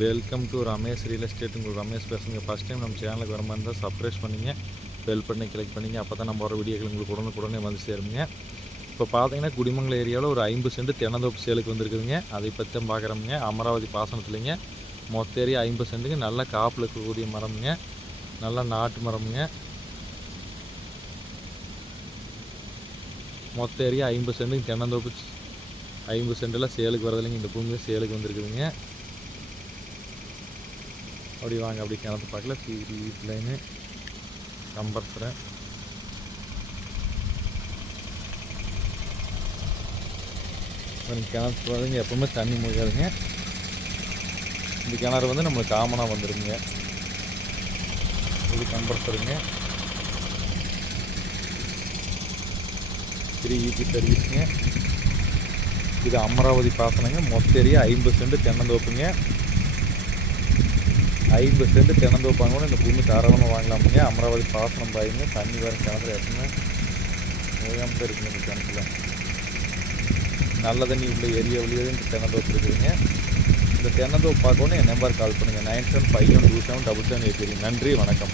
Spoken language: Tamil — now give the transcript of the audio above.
Welcome to Ramesh real estate. உங்களுக்கு ரமேஷ் பேசுங்க. ஃபஸ்ட் டைம் நம்ம சேனலுக்கு வர மாதிரி இருந்தால் சப்ஸ்கிரைப் பண்ணிங்க, பெல் பண்ணி கிளிக் பண்ணிங்க. அப்போ தான் நம்ம வர வீடியோக்கள் உங்களுக்கு உடனுக்குடனே வந்து சேருங்க. இப்போ பார்த்தீங்கன்னா குடிமங்கலம் ஏரியாவில் ஒரு 50 சென்ட் தென்னந்தோப்பு சேலுக்கு வந்துருக்குதுங்க. அதை பற்றி தான் பார்க்குறோமுங்க. அமராவதி பாசனத்துலைங்க. மொத்த ஏரியா 50 சென்ட்டுங்க. நல்லா காப்பில் இருக்கக்கூடிய மரமுங்க, நல்லா நாட்டு மரமுங்க. மொத்த ஏரியா 50 சென்ட்டுங்க. தென்னந்தோப்பு 50 சென்டில் சேலுக்கு வரதில்லைங்க. இந்த பூமியில் சேலுக்கு வந்துருக்குதுங்க. அப்படி வாங்க, அப்படி கிணத்து பார்க்கல வீட் லைனு கம்பர்சரை கிணத்து வந்துங்க. எப்பவுமே தண்ணி முடியாதுங்க. இந்த கிணறு வந்து நம்மளுக்கு காமனாக வந்துடுங்க. இது கம்பர்சருங்க. 3 EP சர்வீஸுங்க. இது அமராவதி பாசனங்க. மொத்த ஏரியா 50 சென்ட் தென்னந்தோப்புங்க. 50 சென்ட் தென்னந்தோப்பாங்க கூட இந்த பூமி தாராளமாக வாங்கலாமுங்க. அமராவதி பாசனம் பாயுங்க. தண்ணி வர கிணத்துல எப்பவுமே ஓயாமல் தான் இருக்குங்க. இந்த கிணத்துல நல்ல தண்ணி உள்ள ஏரியா வழியாக இந்த தென்னந்தோப்பு இருக்குதுங்க. இந்த தென்னந்தோப்பு பார்க்கணும் என் நம்பர் கால் பண்ணுங்கள். 9751277788. நன்றி, வணக்கம்.